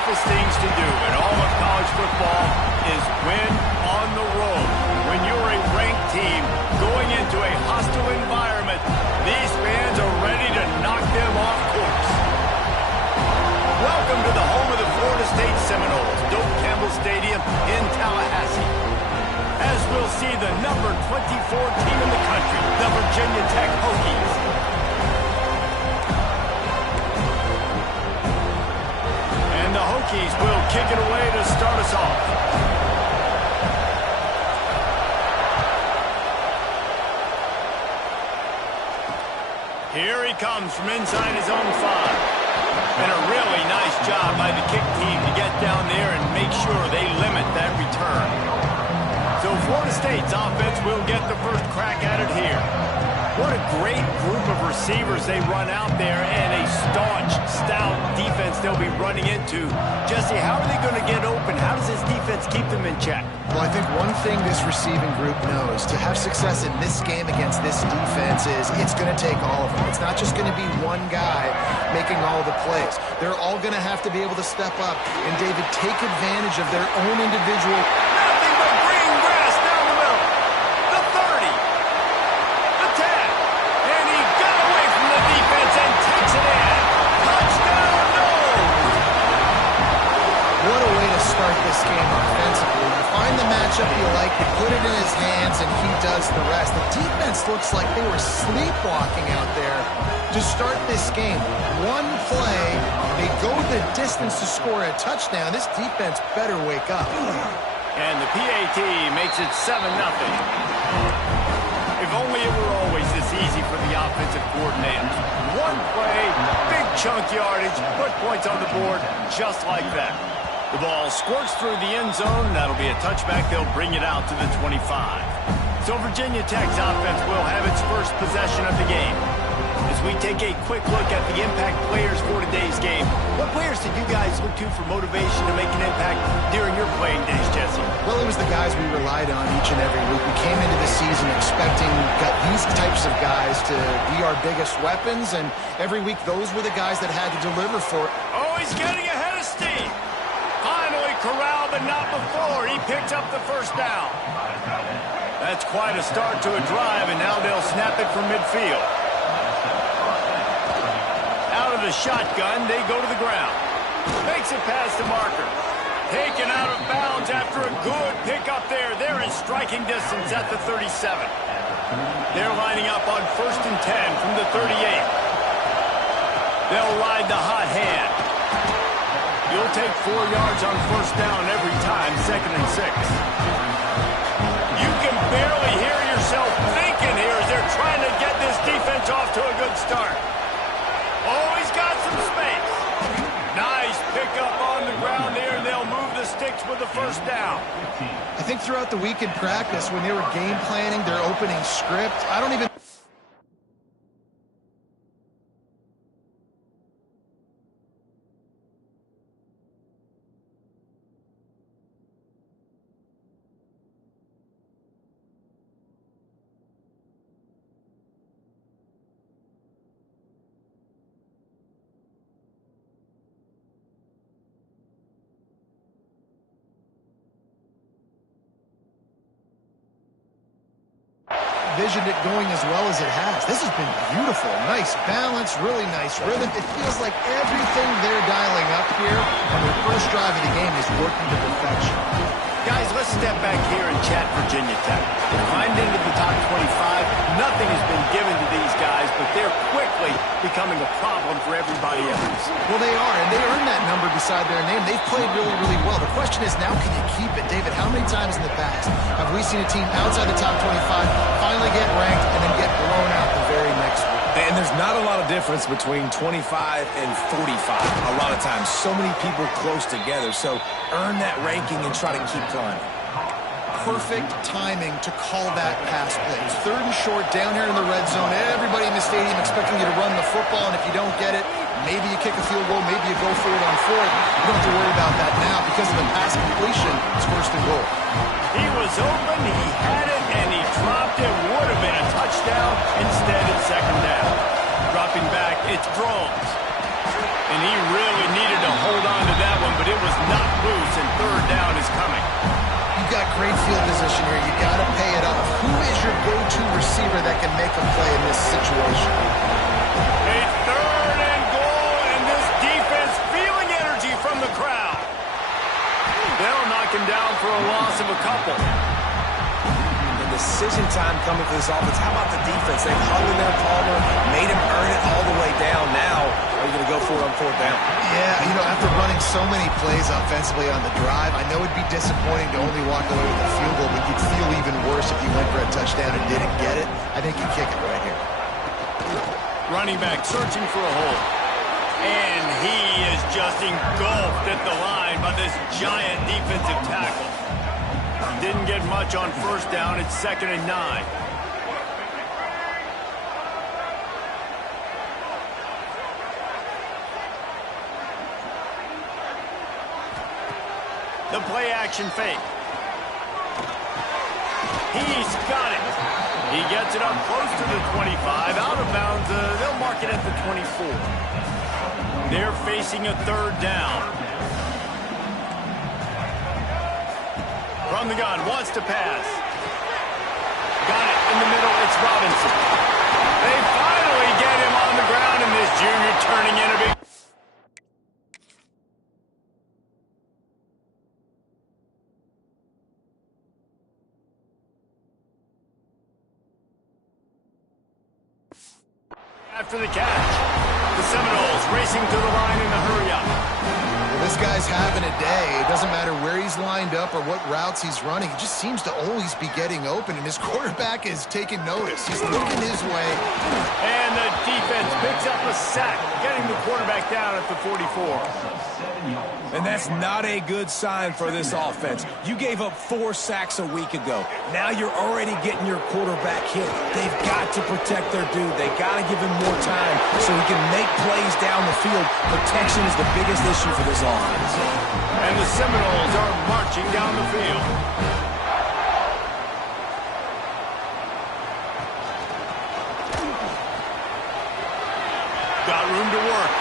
toughest things to do in all of college football is win on the road. When you're a ranked team going into a hostile environment, these fans are ready to knock them off course. Welcome to the home of the Florida State Seminoles, Doak Campbell Stadium in Tallahassee. As we'll see the number 24 team in the country, the Virginia Tech Hokies. And the Hokies will kick it away to start us off. Here he comes from inside his own 5. And a really nice job by the kick team to get down there and make sure they limit that return. So Florida State's offense will get the first crack at it here. What a great group of receivers they run out there, and a staunch, stout defense they'll be running into. Jesse, how are they going to get open? How does this defense keep them in check? Well, I think one thing this receiving group knows, to have success in this game against this defense, is it's going to take all of them. It's not just going to be one guy making all the plays. They're all going to have to be able to step up and, David, take advantage of their own individual. Nothing but green grass down the middle. The 30. The 10. And he got away from the defense and takes it in. Touchdown, no! What a way to start this game offensively. You find the matchup you like, you put it in his hands, and he does the rest. The defense looks like they were sleepwalking out there to start this game. One play, they go the distance to score a touchdown. This defense better wake up. And the PAT makes it 7-0. If only it were always this easy for the offensive coordinators. One play, big chunk yardage, put points on the board just like that. The ball squirts through the end zone. That'll be a touchback. They'll bring it out to the 25. So Virginia Tech's offense will have its first possession of the game. As we take a quick look at the impact players for today's game, what players did you guys look to for motivation to make an impact during your playing days, Jesse? Well, it was the guys we relied on each and every week. We came into the season expecting these types of guys to be our biggest weapons, and every week those were the guys that had to deliver for it. Oh, he's getting ahead of steam. Finally corralled, but not before. He picked up the first down. That's quite a start to a drive, and now they'll snap it from midfield. Out of the shotgun, they go to the ground. Makes it past the marker. Taken out of bounds after a good pickup there. They're in striking distance at the 37. They're lining up on 1st and 10 from the 38. They'll ride the hot hand. You'll take 4 yards on 1st down every time, 2nd and 6. You can barely hear yourself thinking here as they're trying to get this defense off to a good start. Oh, he's got some space. Nice pickup on the ground there, and they'll move the sticks with the 1st down. I think throughout the week in practice, when they were game planning their opening script, I don't even... envisioned it going as well as it has. This has been beautiful. Nice balance, really nice rhythm. It feels like everything they're dialing up here on their first drive of the game is working to perfection. Guys, let's step back here and chat Virginia Tech. They climbed into the top 25. Nothing has been given to these guys, but they're quickly becoming a problem for everybody else. Well, they are, and they earned that number beside their name. They've played really, really well. The question is now, can you keep it? David, how many times in the past have we seen a team outside the top 25 finally get ranked and then get blown out the very next week? And there's not a lot of difference between 25 and 45 a lot of times. So many people close together. So earn that ranking and try to keep climbing. Perfect timing to call that pass play. 3rd and short down here in the red zone. Everybody in the stadium expecting you to run the football, and if you don't get it, maybe you kick a field goal, maybe you go for it on 4th. You don't have to worry about that now because of the pass completion. It's 1st and goal. He was open, he had it, and he dropped it. Would have been a touchdown. Instead, it's 2nd down. Dropping back, it's Drones. And he really needed to hold on to that one, but it is not loose, and third down is coming. You've got great field position here. You got to pay it up. Who is your go-to receiver that can make a play in this situation? A third and goal, and this defense feeling energy from the crowd. They'll knock him down for a loss of a couple. Decision time coming for this offense. How about the defense? They've hung in their Palmer, made him earn it all the way down. Now, are you going to go for it on fourth down? Yeah, after running so many plays offensively on the drive, I know it'd be disappointing to only walk away with a field goal, but you'd feel even worse if you went for a touchdown and didn't get it. I think you kick it right here. Running back searching for a hole. And he is just engulfed at the line by this giant defensive tackle. Didn't get much on first down. It's 2nd and 9. The play action fake. He's got it. He gets it up close to the 25. Out of bounds. They'll mark it at the 24. They're facing a third down. From the gun, wants to pass. Got it in the middle, it's Robinson. They finally get him on the ground, and this junior turning in a big... After the catch, the Seminoles racing to the line in a hurry-up. This guy's having a day. It doesn't matter where he's lined up or what routes he's running. He just seems to always be getting open, and his quarterback is taking notice. He's looking his way. And the defense picks up a sack, getting the quarterback down at the 44. And that's not a good sign for this offense. You gave up 4 sacks a week ago. Now you're already getting your quarterback hit. They've got to protect their dude. They got to give him more time so he can make plays down the field. Protection is the biggest issue for this offense. And the Seminoles are marching down the field. Got room to work.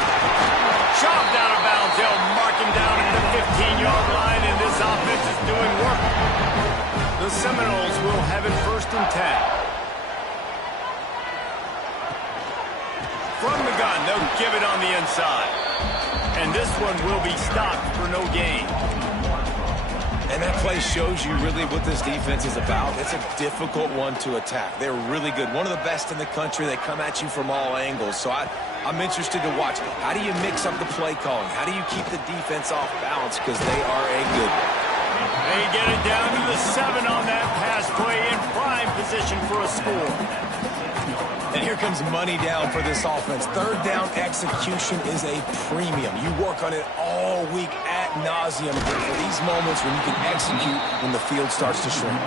Chopped out of bounds. They'll mark him down at the 15-yard line, and this offense is doing work. The Seminoles will have it 1st and 10. From the gun, they'll give it on the inside. And this one will be stopped for no gain. And that play shows you really what this defense is about. It's a difficult one to attack. They're really good. One of the best in the country. They come at you from all angles. So I'm interested to watch. How do you mix up the play calling? How do you keep the defense off balance? Because they are a good one. They get it down to the 7 on that pass play in prime position for a score. And here comes money down for this offense. Third down execution is a premium. You work on it all week ad nauseum for these moments when you can execute when the field starts to shrink.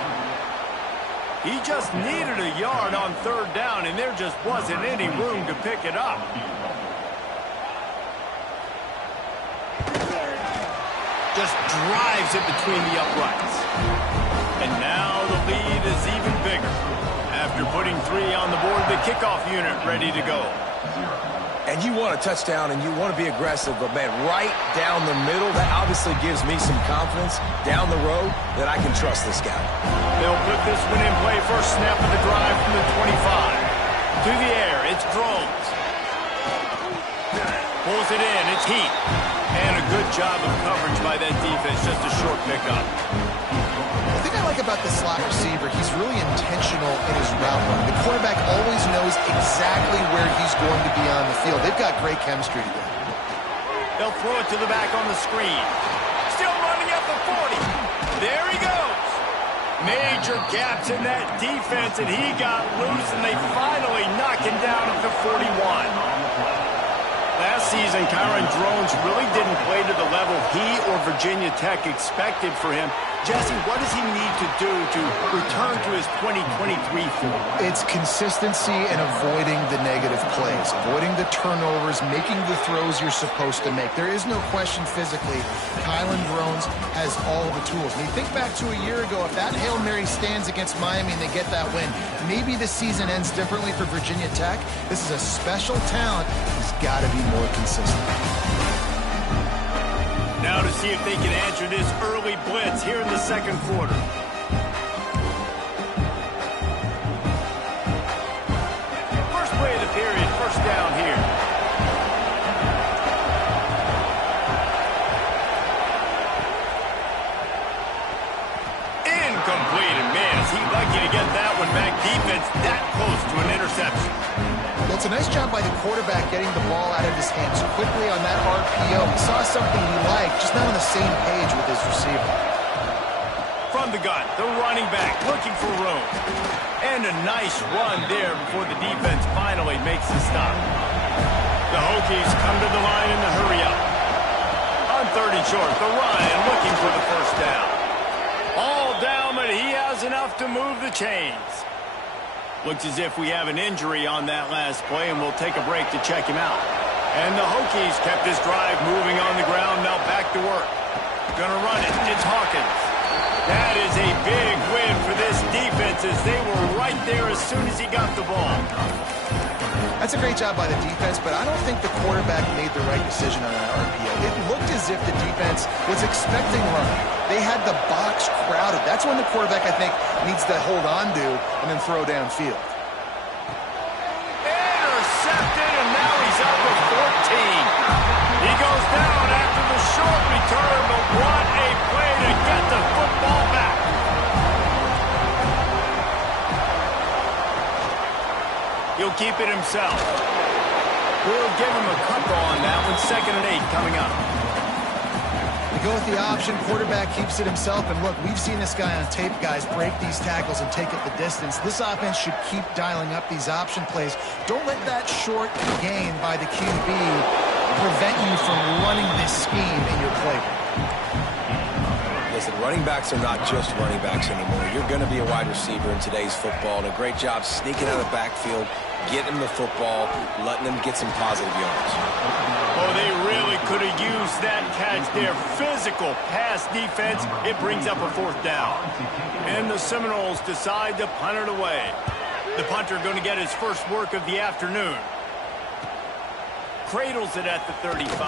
He just needed a yard on third down, and there just wasn't any room to pick it up. Just drives it between the uprights. And now the lead is even bigger. After putting 3 on the board, the kickoff unit ready to go. And you want a touchdown and you want to be aggressive, but man, right down the middle, that obviously gives me some confidence down the road that I can trust this guy. They'll put this one in play. First snap of the drive from the 25. To the air, it's Drones. Pulls it in, it's Heat. And a good job of coverage by that defense, just a short pickup. The thing I like about the slot receiver, he's really intentional in his route running. The quarterback always knows exactly where he's going to be on the field. They've got great chemistry together. They'll throw it to the back on the screen. Still running at the 40. There he goes. Major gaps in that defense, and he got loose, and they finally knock him down at the 41. Last season, Kyron Drones really didn't play to the level he or Virginia Tech expected for him. Jesse, what does he need to do to return to his 2023 form? It's consistency and avoiding the negative plays, avoiding the turnovers, making the throws you're supposed to make. There is no question physically, Kyron Drones has all the tools. And you think back to a year ago, if that Hail Mary stands against Miami and they get that win, maybe the season ends differently for Virginia Tech. This is a special talent. He's got to be more consistent. Now to see if they can answer this early blitz here in the second quarter. First play of the period, first down here. Incomplete, and man, is he lucky to get that one back. Defense that close to an interception. Well, it's a nice job by the quarterback getting the ball out of his hands quickly on that RPO. He saw something he liked, just not on the same page with his receiver. From the gun, the running back looking for room. And a nice run there before the defense finally makes the stop. The Hokies come to the line in the hurry up. On third and short, the Ryan looking for the first down. All down, but he has enough to move the chains. Looks as if we have an injury on that last play, and we'll take a break to check him out. And the Hokies kept this drive moving on the ground. Now back to work. Gonna run it. It's Hawkins. That is a big win for this defense as they were right there as soon as he got the ball. That's a great job by the defense, but I don't think the quarterback made the right decision on that RPO. It looked as if the defense was expecting running. They had the box crowded. That's when the quarterback, I think, needs to hold on to and then throw downfield. Intercepted, and now he's up to 14. He goes down after the short return, but what a play to get the football back. He'll keep it himself. We'll give him a couple on that one. 2nd and 8 coming up. They go with the option. Quarterback keeps it himself. And look, we've seen this guy on tape, guys, break these tackles and take it the distance. This offense should keep dialing up these option plays. Don't let that short gain by the QB prevent you from running this scheme in your playbook. Listen, running backs are not just running backs anymore. You're going to be a wide receiver in today's football, and a great job sneaking out of the backfield, getting them the football, letting them get some positive yards. Oh, they really could have used that catch there. Physical pass defense. It brings up a 4th down. And the Seminoles decide to punt it away. The punter going to get his first work of the afternoon. Cradles it at the 35.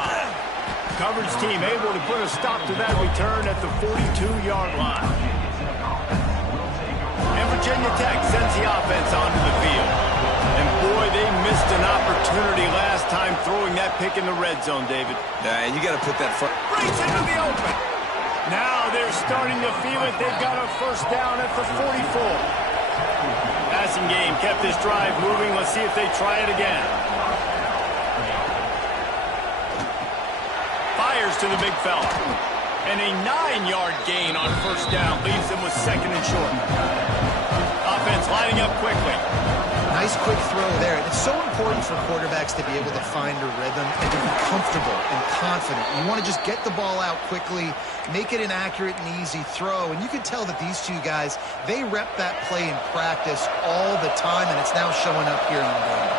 Coverage team able to put a stop to that return at the 42-yard line. And Virginia Tech sends the offense onto the field. And boy, they missed an opportunity last time throwing that pick in the red zone, David. Yeah, you got to put that front. Breaks into the open. Now they're starting to feel it. They've got a first down at the 44. Passing game kept this drive moving. Let's see if they try it again. Fires to the big fella. And a 9-yard gain on first down leaves them with 2nd and short. Offense lining up quickly. Nice quick throw there. It's so important for quarterbacks to be able to find a rhythm and to be comfortable and confident. You want to just get the ball out quickly, make it an accurate and easy throw. And you can tell that these two guys, they rep that play in practice all the time, and it's now showing up here in the game.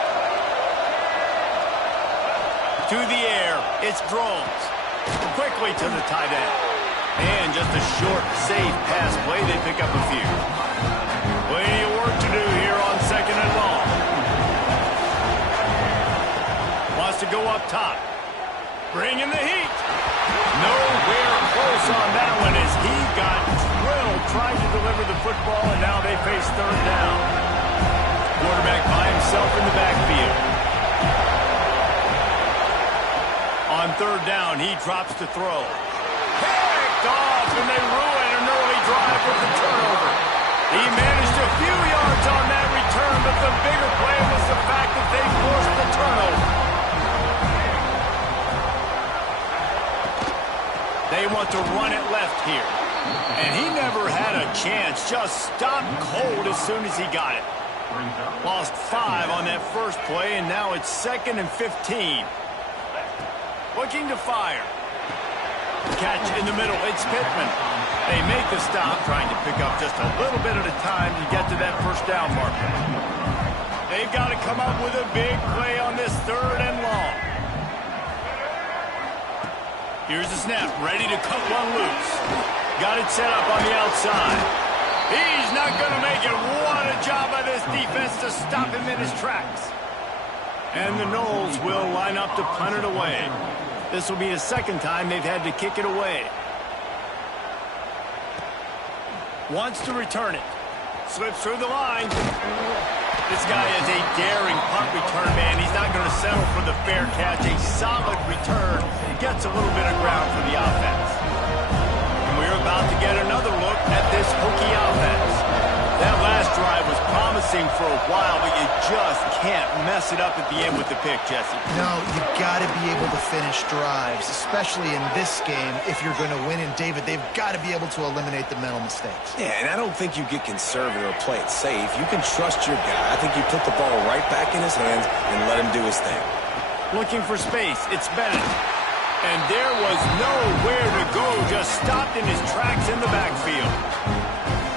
To the air, it's Drones. Quickly to the tight end. And just a short, safe pass play. They pick up a few. Plenty of work to do here on 2nd and long. Wants to go up top. Bring in the heat. Nowhere close on that one as he got drilled trying to deliver the football, and now they face 3rd down. Quarterback by himself in the backfield. On 3rd down, he drops to throw. Picked off, and they ruin an early drive with the turnover. He managed a few yards on that return, but the bigger play was the fact that they forced the turnover. They want to run it left here. And he never had a chance, just stopped cold as soon as he got it. Lost 5 on that first play, and now it's 2nd and 15. Looking to fire. Catch in the middle. It's Pittman. They make the stop, trying to pick up just a little bit at a time to get to that first down marker. They've got to come up with a big play on this 3rd and long. Here's the snap. Ready to cut one loose. Got it set up on the outside. He's not going to make it. What a job by this defense to stop him in his tracks. And the Noles will line up to punt it away. This will be the second time they've had to kick it away. Wants to return it. Slips through the line. This guy is a daring punt return man. He's not going to settle for the fair catch. A solid return. Gets a little bit of ground for the offense. And we're about to get another look at this Hokie offense. That last drive was promising for a while, but you just can't mess it up at the end with the pick, Jesse. No, you've got to be able to finish drives, especially in this game if you're going to win. And, David, they've got to be able to eliminate the mental mistakes. Yeah, and I don't think you get conservative or play it safe. You can trust your guy. I think you put the ball right back in his hands and let him do his thing. Looking for space. It's Bennett. And there was nowhere to go. Just stopped in his tracks in the backfield.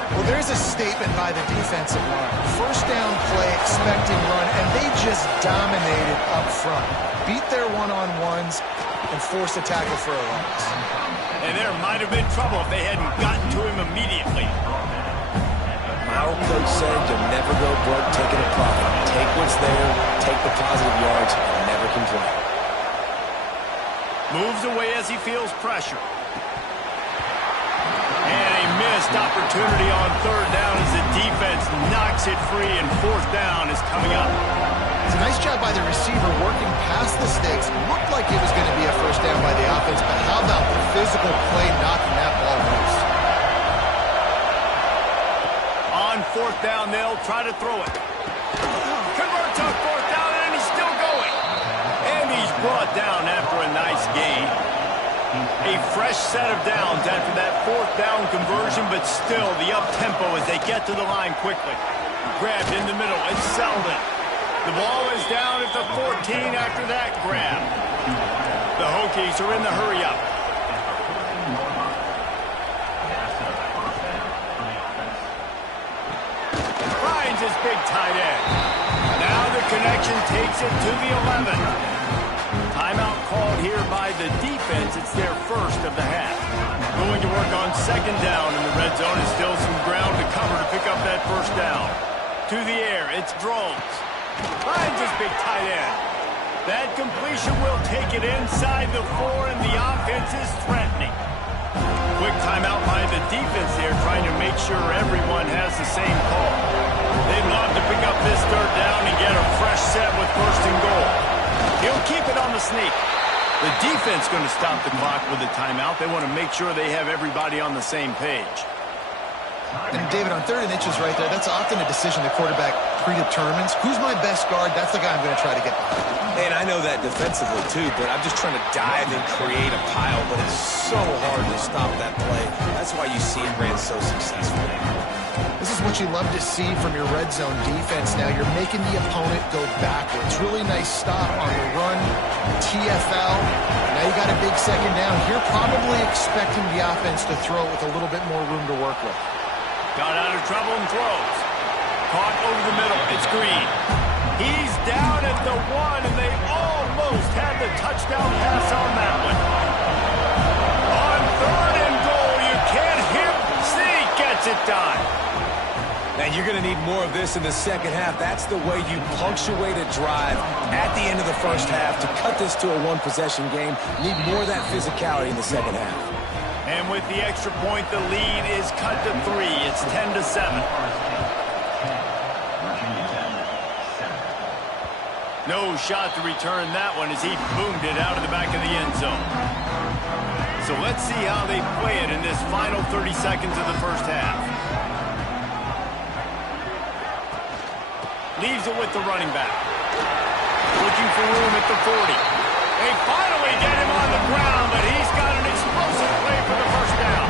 Well, there's a statement by the defensive line. First down play, expecting run, and they just dominated up front. Beat their one-on-ones and forced a tackle for a loss. And there might have been trouble if they hadn't gotten to him immediately. My old coach said you'll never go broke taking a profit. Take what's there, take the positive yards, and never complain. Moves away as he feels pressure. And a missed opportunity on third down as the defense knocks it free, and fourth down is coming up. It's a nice job by the receiver working past the sticks. Looked like it was going to be a first down by the offense, but how about the physical play knocking that ball loose? On fourth down, they'll try to throw it. Converts on fourth down, and he's still going. And he's brought down after a nice gain. A fresh set of downs after that fourth down conversion, but still the up-tempo as they get to the line quickly. Grabbed in the middle. It's Selden. The ball is down at the 14 after that grab. The Hokies are in the hurry-up. Finds his big tight end. Now the connection takes it to the 11. Timeout called here by the defense. It's their first of the half. Going to work on second down in the red zone. Is still some ground to cover to pick up that first down. To the air, it's Drones. Finds his big tight end. That completion will take it inside the 4, and the offense is threatening. Quick timeout by the defense there, trying to make sure everyone has the same call. They'd love to pick up this third down and get a fresh set with first and goal. He'll keep it on the sneak. The defense going to stop the clock with a timeout. They want to make sure they have everybody on the same page. And, David, on 3rd and inches right there, that's often a decision the quarterback predetermines. Who's my best guard? That's the guy I'm going to try to get behind. And I know that defensively, too, but I'm just trying to dive and create a pile, but it's so hard to stop that play. That's why you see it ran so successfully. This is what you love to see from your red zone defense now. You're making the opponent go backwards. Really nice stop on the run, TFL. Now you got a big second down. You're probably expecting the offense to throw with a little bit more room to work with. Got out of trouble and throws. Caught over the middle. It's Green. He's down at the 1, and they almost had the touchdown pass on that one. On 3rd and goal, you can't hear. See, gets it done. Now, you're going to need more of this in the second half. That's the way you punctuate a drive at the end of the first half. To cut this to a one-possession game, you need more of that physicality in the second half. And with the extra point, the lead is cut to 3. It's 10-7. No shot to return that one as he boomed it out of the back of the end zone. So let's see how they play it in this final 30 seconds of the first half. Leaves it with the running back. Looking for room at the 40. They finally get him on the ground, but he's got an explosive play for the first down.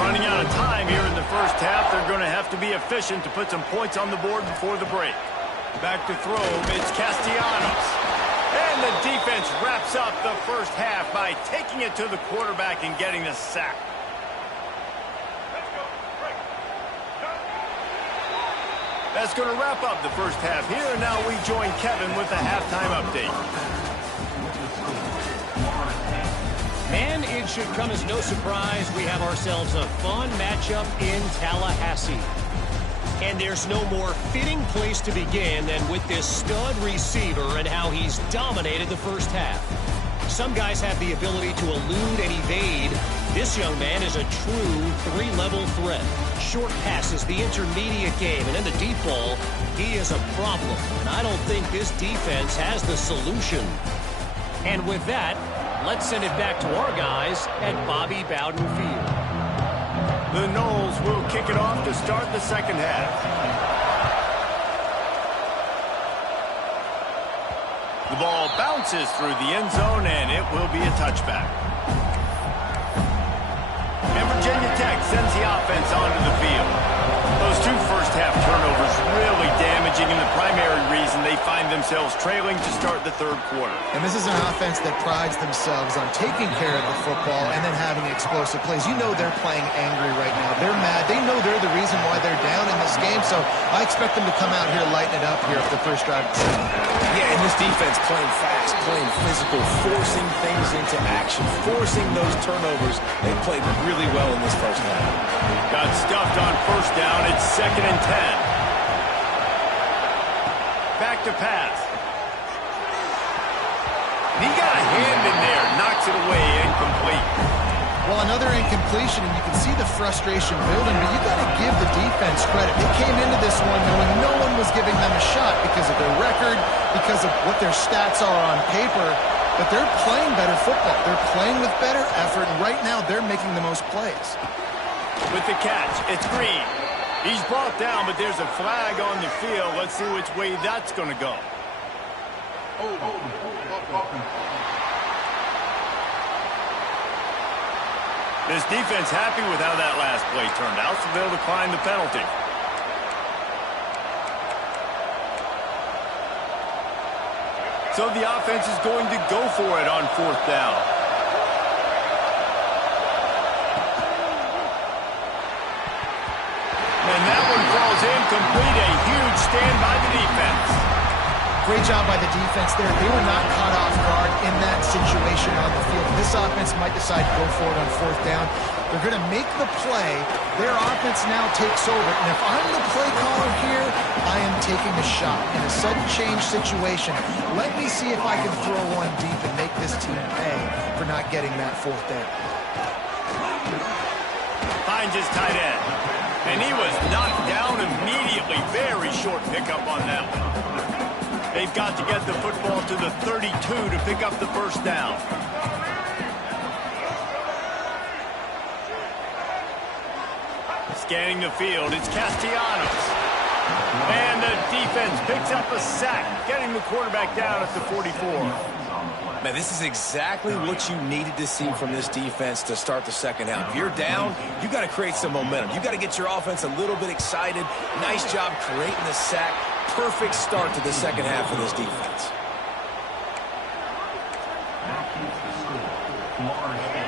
Running out of time here in the first half. They're going to have to be efficient to put some points on the board before the break. Back to throw, it's Castellanos. And the defense wraps up the first half by taking it to the quarterback and getting the sack. That's going to wrap up the first half here, and now we join Kevin with the halftime update. And it should come as no surprise, we have ourselves a fun matchup in Tallahassee. And there's no more fitting place to begin than with this stud receiver and how he's dominated the first half. Some guys have the ability to elude and evade. This young man is a true three-level threat. Short passes, the intermediate game, and then the deep ball. He is a problem, and I don't think this defense has the solution. And with that, let's send it back to our guys at Bobby Bowden Field. The Noles will kick it off to start the second half. The ball bounces through the end zone, and it will be a touchback. And Virginia Tech sends the offense onto the field. Those two first-half turnovers really damaging, and the primary reason they find themselves trailing to start the third quarter. And this is an offense that prides themselves on taking care of the football and then having explosive plays. You know they're playing angry right now. They're mad. They know they're the reason why they're down in this game, so I expect them to come out here, lighten it up here for the first drive of the season. Yeah, and this defense playing fast, playing physical, forcing things into action, forcing those turnovers. They played really well in this first half. Got stuffed on first down. It's 2nd and 10. Back to pass. And he got a hand in there. Knocks it away. Incomplete. Well, another incompletion, and you can see the frustration building, but you got to give the defense credit. They came into this one knowing no one was giving them a shot because of their record, because of what their stats are on paper, but they're playing better football. They're playing with better effort, and right now they're making the most plays. With the catch, it's Green. He's brought down, but there's a flag on the field. Let's see which way that's going to go. This defense happy with how that last play turned out, so they'll decline the penalty. So the offense is going to go for it on 4th down. And that one falls incomplete. A huge stand by the defense. Great job by the defense there. They were not caught off guard in that situation on the field. This offense might decide to go for it on 4th down. They're going to make the play. Their offense now takes over. And if I'm the play caller here, I am taking a shot in a sudden change situation. Let me see if I can throw one deep and make this team pay for not getting that 4th down. Finds his tight end. And he was knocked down immediately. Very short pickup on that one. They've got to get the football to the 32 to pick up the first down. Scanning the field, it's Castellanos. And the defense picks up a sack, getting the quarterback down at the 44. Man, this is exactly what you needed to see from this defense to start the second half. If you're down, you got to create some momentum. You got to get your offense a little bit excited. Nice job creating the sack. Perfect start to the second half of this defense.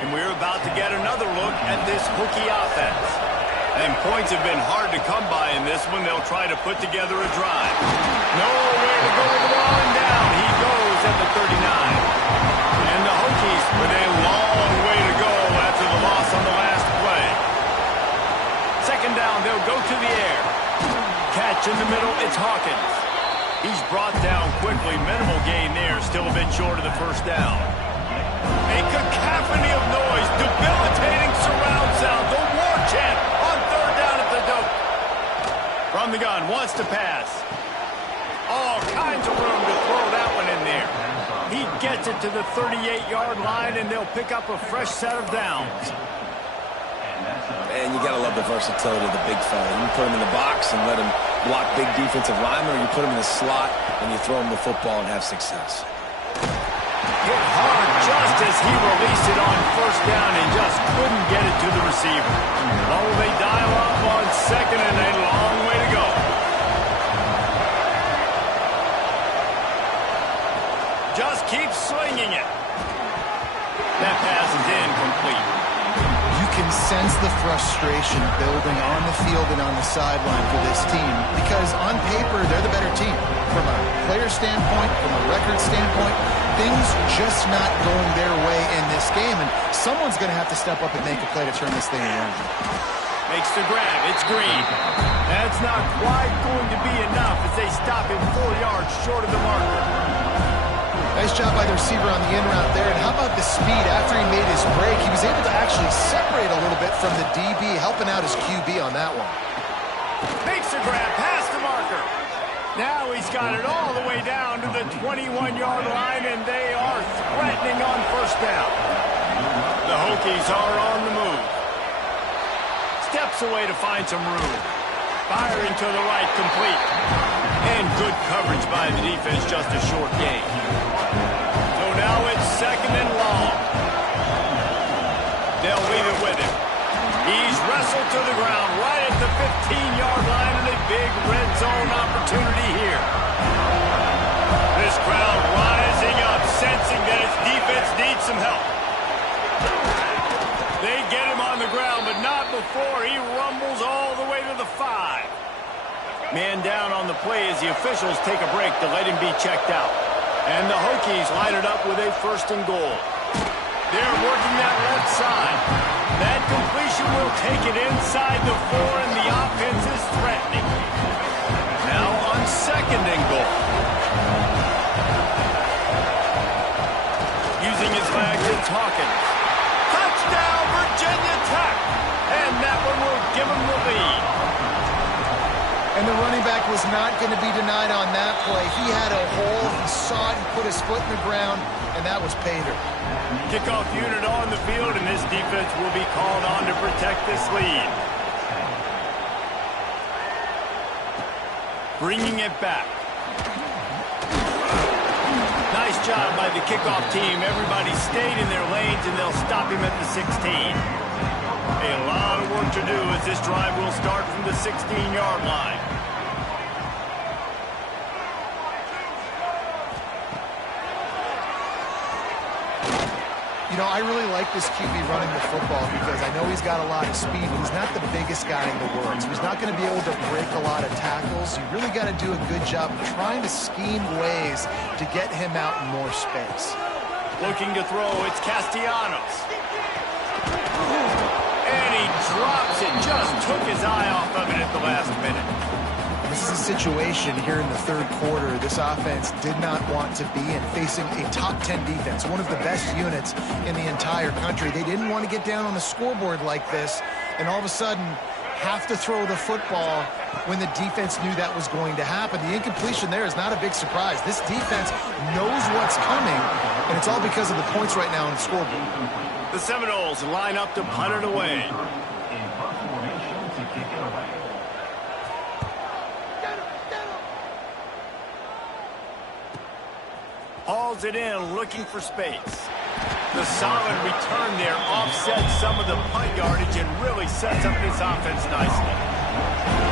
And we're about to get another look at this Hokie offense. And points have been hard to come by in this one. They'll try to put together a drive. Nowhere to go with the ball, and down he goes at the 39. And the Hokies with a long way to go after the loss on the last play. 2nd down, they'll go to the air. Catch in the middle, it's Hawkins. He's brought down quickly. Minimal gain there, still a bit short of the first down. A cacophony of noise, debilitating surround sound. The war chant on 3rd down at the dope. From the gun, wants to pass. All kinds of room to throw that one in there. He gets it to the 38-yard line, and they'll pick up a fresh set of downs. And you got to love the versatility of the big fella. You can put him in the box and let him block big defensive linemen, or you put him in the slot and you throw him the football and have success. Hit hard just as he released it on 1st down and just couldn't get it to the receiver. Oh, they dial up on 2nd and a long way to go. Just keep swinging it. That pass is incomplete. You can sense the frustration building on the field and on the sideline for this team because on paper, they're the better team. From a player standpoint, from a record standpoint, things just not going their way in this game, and someone's going to have to step up and make a play to turn this thing around. Makes the grab. It's Green. That's not quite going to be enough as they stop him 4 yards short of the marker. Nice job by the receiver on the in route there. And how about the speed after he made his break? He was able to actually separate a little bit from the DB, helping out his QB on that one. Makes the grab past the marker. Now he's got it all the way down to the 21-yard line, and they are threatening on first down. The Hokies are on the move. Steps away to find some room. Firing to the right, complete. And good coverage by the defense, just a short gain. So now it's second and long. They'll leave it with him. He's wrestled to the ground right at the 15-yard line, and a big red zone opportunity here. This crowd rising up, sensing that its defense needs some help. They get him on the ground, but not before he rumbles all the way to the 5. Man down on the play as the officials take a break to let him be checked out. And the Hokies line it up with a first and goal. They're working that left side. That completion will take it inside the 4, and the offense is threatening. Now on second and goal. Using his legs, it's Hawkins. Touchdown, Virginia Tech! And that one will give him the lead. And the running back was not going to be denied on that play. He had a hole, he saw it, he put his foot in the ground, and that was Pater. Kickoff unit on the field, and this defense will be called on to protect this lead. Bringing it back. Nice job by the kickoff team. Everybody stayed in their lanes, and they'll stop him at the 16. A lot of work to do as this drive will start from the 16-yard line. You know, I really like this QB running the football because I know he's got a lot of speed, but he's not the biggest guy in the world. So he's not going to be able to break a lot of tackles. You really got to do a good job of trying to scheme ways to get him out in more space. Looking to throw, it's Castellanos. And he drops it, just took his eye off of it at the last minute. This is a situation here in the third quarter this offense did not want to be in, facing a top 10 defense, one of the best units in the entire country. They didn't want to get down on the scoreboard like this and all of a sudden have to throw the football when the defense knew that was going to happen. The incompletion there is not a big surprise. This defense knows what's coming, and it's all because of the points right now on the scoreboard. The Seminoles line up to punt it away. Hauls it in, looking for space. The solid return there offsets some of the punt yardage and really sets up this offense nicely.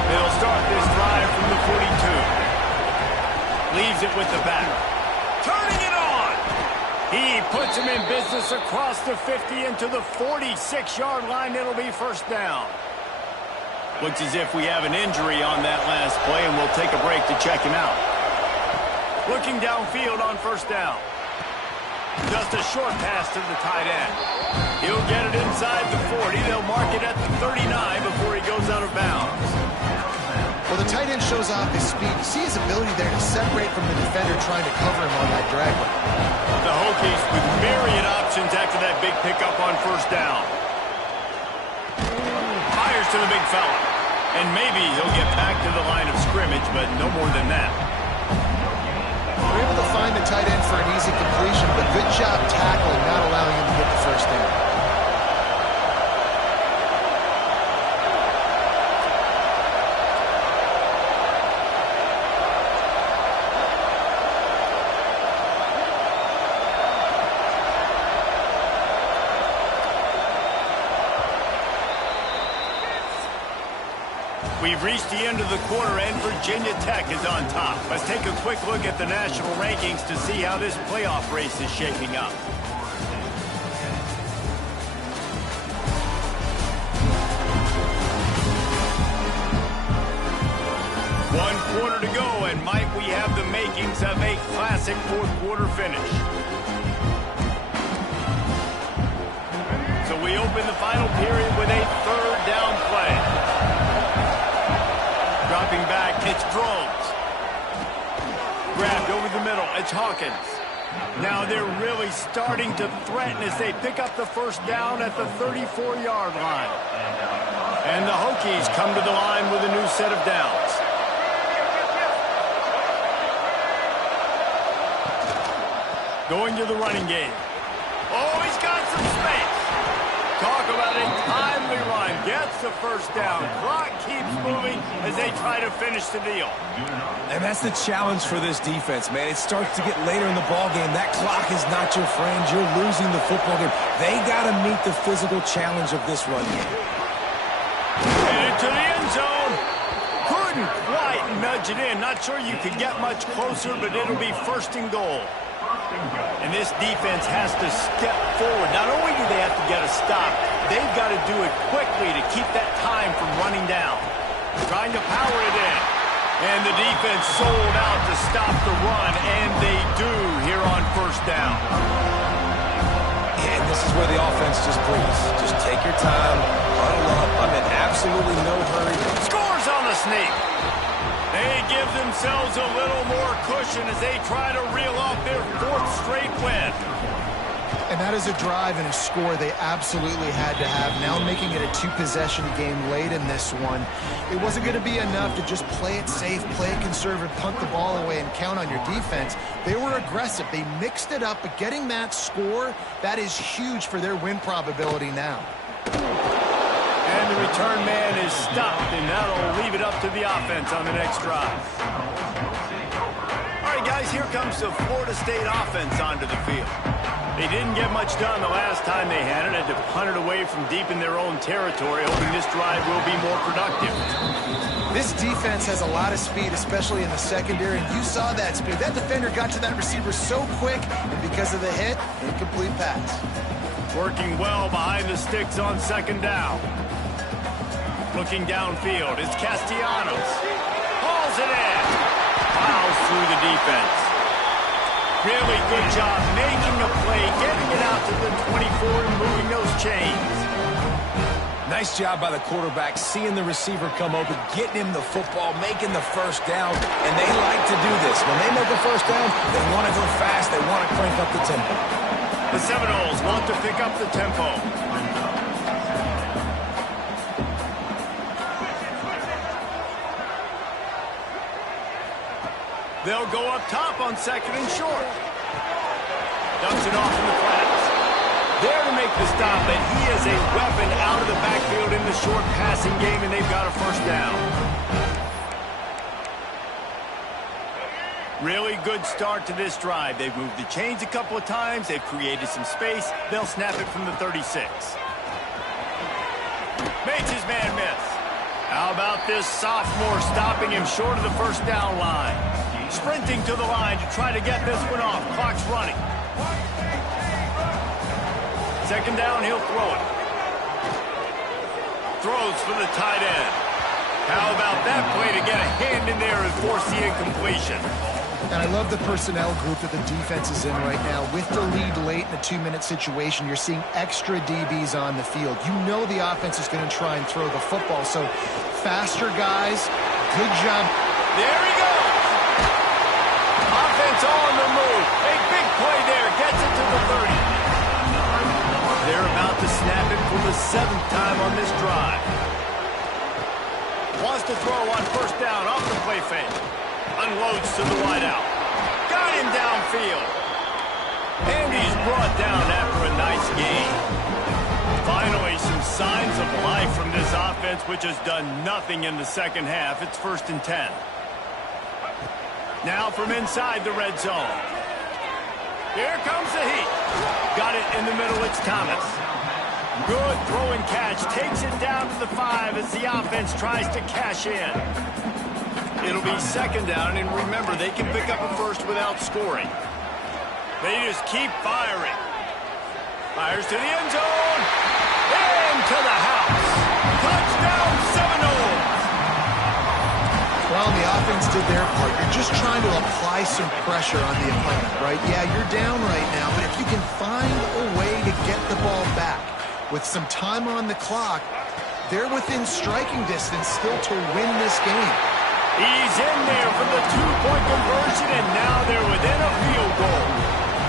They'll start this drive from the 42. Leaves it with the back. Turning it on! He puts him in business across the 50 into the 46-yard line. It'll be first down. Looks as if we have an injury on that last play, and we'll take a break to check him out. Looking downfield on first down. Just a short pass to the tight end. He'll get it inside the 40. They'll mark it at the 39 before he goes out of bounds. Well, the tight end shows off his speed. You see his ability there to separate from the defender trying to cover him on that drag route. The Hokies with myriad options after that big pickup on first down. Fires to the big fella. And maybe he'll get back to the line of scrimmage, but no more than that. They're able to find the tight end for an easy completion, but good job tackling, not allowing him to get the first down. We've reached the end of the quarter, and Virginia Tech is on top. Let's take a quick look at the national rankings to see how this playoff race is shaping up. One quarter to go, and might we have the makings of a classic fourth quarter finish. So we open the final period with a third down play. Dropping back, it's Groves. Grabbed over the middle, it's Hawkins. Now they're really starting to threaten as they pick up the first down at the 34-yard line. And the Hokies come to the line with a new set of downs. Going to the running game. Oh, he's got some space. Talk about a timely run. Gets the first down. Clock keeps moving as they try to finish the deal. And that's the challenge for this defense, man. It starts to get later in the ballgame. That clock is not your friend. You're losing the football game. They got to meet the physical challenge of this run game. Headed to the end zone. Couldn't quite nudge it in. Not sure you could get much closer, but it'll be first and goal. And this defense has to step forward. Not only do they have to get a stop, they've got to do it quickly to keep that time from running down. Trying to power it in. And the defense sold out to stop the run, and they do here on first down. And this is where the offense just breathes. Just take your time, huddle up. I'm in absolutely no hurry. Scores on the sneak. They give themselves a little more cushion as they try to reel off their fourth straight win. And that is a drive and a score they absolutely had to have. Now making it a two-possession game late in this one. It wasn't going to be enough to just play it safe, play it conservative, punt the ball away, and count on your defense. They were aggressive. They mixed it up, but getting that score, that is huge for their win probability now. And the return man is stopped, and that'll leave it up to the offense on the next drive. All right, guys, here comes the Florida State offense onto the field. They didn't get much done the last time they had it. Had to punt it away from deep in their own territory, hoping this drive will be more productive. This defense has a lot of speed, especially in the secondary, and you saw that speed. That defender got to that receiver so quick, and because of the hit, incomplete pass. Working well behind the sticks on second down. Looking downfield is Castellanos. Hauls it in. Plows through the defense. Really good job making a play, getting it out to the 24 and moving those chains. Nice job by the quarterback, seeing the receiver come open, getting him the football, making the first down, and they like to do this. When they make a first down, they want to go fast, they want to crank up the tempo. The Seminoles want to pick up the tempo. They'll go up top on second and short. Dumps it off in the flats. There to make the stop, but he is a weapon out of the backfield in the short passing game, and they've got a first down. Really good start to this drive. They've moved the chains a couple of times. They've created some space. They'll snap it from the 36. Makes his man miss. How about this sophomore stopping him short of the first down line? Sprinting to the line to try to get this one off. Clock's running. Second down, he'll throw it. Throws for the tight end. How about that play to get a hand in there and force the incompletion? And I love the personnel group that the defense is in right now. With the lead late in a 2-minute situation, you're seeing extra DBs on the field. You know the offense is going to try and throw the football. So faster guys, good job. There he goes. Offense on the move. A big play there. Gets it to the 30. They're about to snap it for the 7th time on this drive. Wants to throw on first down off the play fake. Unloads to the wideout. Got him downfield. And he's brought down after a nice gain. Finally, some signs of life from this offense, which has done nothing in the second half. It's 1st and 10. Now from inside the red zone. Here comes the heat. Got it in the middle. It's Thomas. Good throw and catch. Takes it down to the 5 as the offense tries to cash in. It'll be second down, and remember, they can pick up a first without scoring. They just keep firing. Fires to the end zone. Into the house. Touchdown, Seminoles. Well, the offense did their part. You're just trying to apply some pressure on the opponent, right? Yeah, you're down right now, but if you can find a way to get the ball back with some time on the clock, they're within striking distance still to win this game. He's in there for the 2-point conversion, and now they're within a field goal.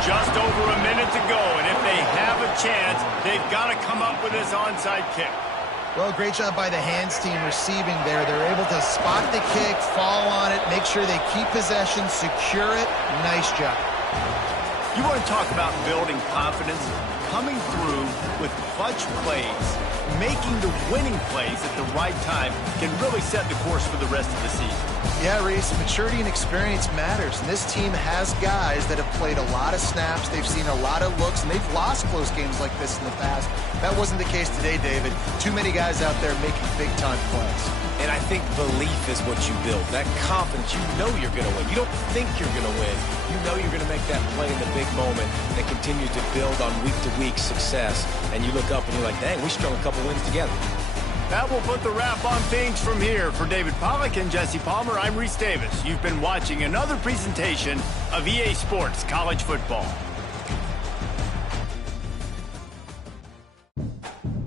Just over a minute to go, and if they have a chance, they've got to come up with this onside kick. Well, great job by the hands team receiving there. They're able to spot the kick, fall on it, make sure they keep possession, secure it. Nice job. You want to talk about building confidence? Coming through with clutch plays, making the winning plays at the right time can really set the course for the rest of the season. Yeah, Reese, maturity and experience matters, and this team has guys that have played a lot of snaps, they've seen a lot of looks, and they've lost close games like this in the past. That wasn't the case today, David. Too many guys out there making big-time plays. And I think belief is what you build. That confidence, you know you're going to win. You don't think you're going to win. You know you're going to make that play in the big moment that continues to build on week-to-week success. And you look up and you're like, dang, we strung a couple wins together. That will put the wrap on things from here. For David Pollack and Jesse Palmer, I'm Reese Davis. You've been watching another presentation of EA Sports College Football.